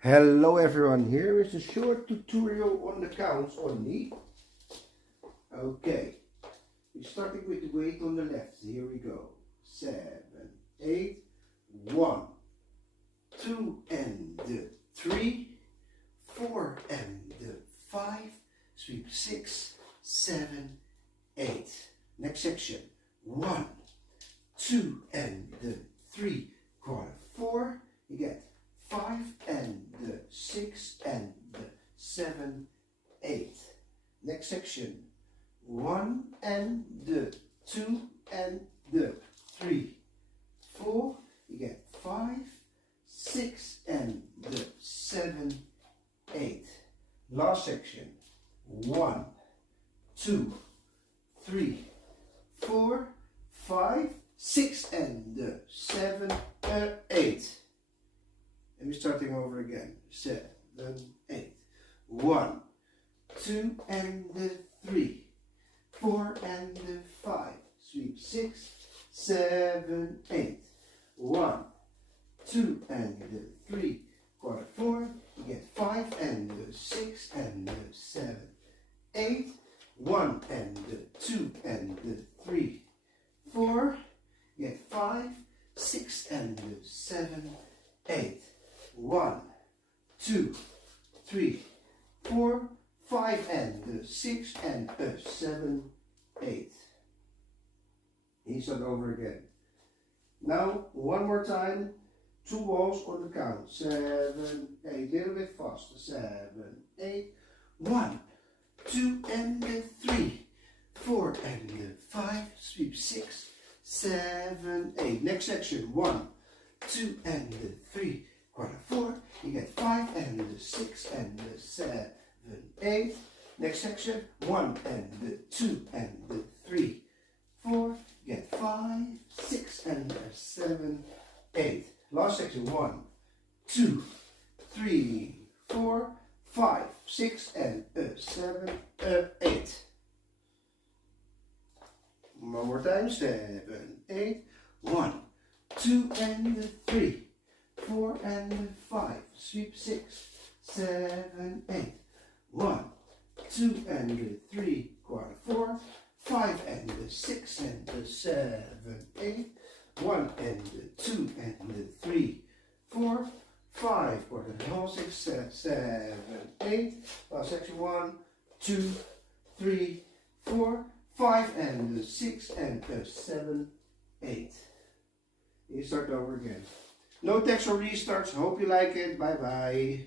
Hello everyone, here is a short tutorial on the counts only. Okay, we're starting with the weight on the left. Here we go. 7, 8, 1, 2 and 3, 4 and 5, sweep 6, 7, 8. Next section. 1, 2 and 3, quarter 4. You get 5 and 6 and 7, 8. Next section. 1 and 2 and 3, 4. You get 5, 6 and 7, 8. Last section. 1, 2, 3, 4, 5, 6 and 7, 8. And we're starting over again. 7, 8. 1, 2 and 3, 4 and 5. Sweep 6, 7, 8. 1, 2 and 3, quarter 4. You get 5 and 6 and 7, 8. 1 and 2 and 3, 4. You get 5, 6 and 7, 8. 1, 2, 3, 4, 5 and 6 and 7, 8. He start over again. Now one more time. 2 walls on the count. 7, 8. Little bit faster. 7, 8. 1, 2 and 3, 4 and 5. Sweep 6, 7, 8. Next section. 1, 2 and 3. Quarter 4, you get 5 and 6 and 7, 8. Next section, 1 and 2 and 3, 4, you get 5, 6 and 7, 8. Last section, 1, 2, 3, 4, 5, 6 and 7, 8. One more time, 7, 8, 1, 2 and 3. 4 and 5, sweep 6, 7, 8. 1, 2 and 3, quarter 4, 5 and 6 and 7, 8. 1 and 2 and 3, 4, 5, quarter 6, 7, 8. Last section. 1, 2, 3, 4, 5 and 6 and 7, 8. You start over again. No text or restarts. Hope you like it. Bye bye.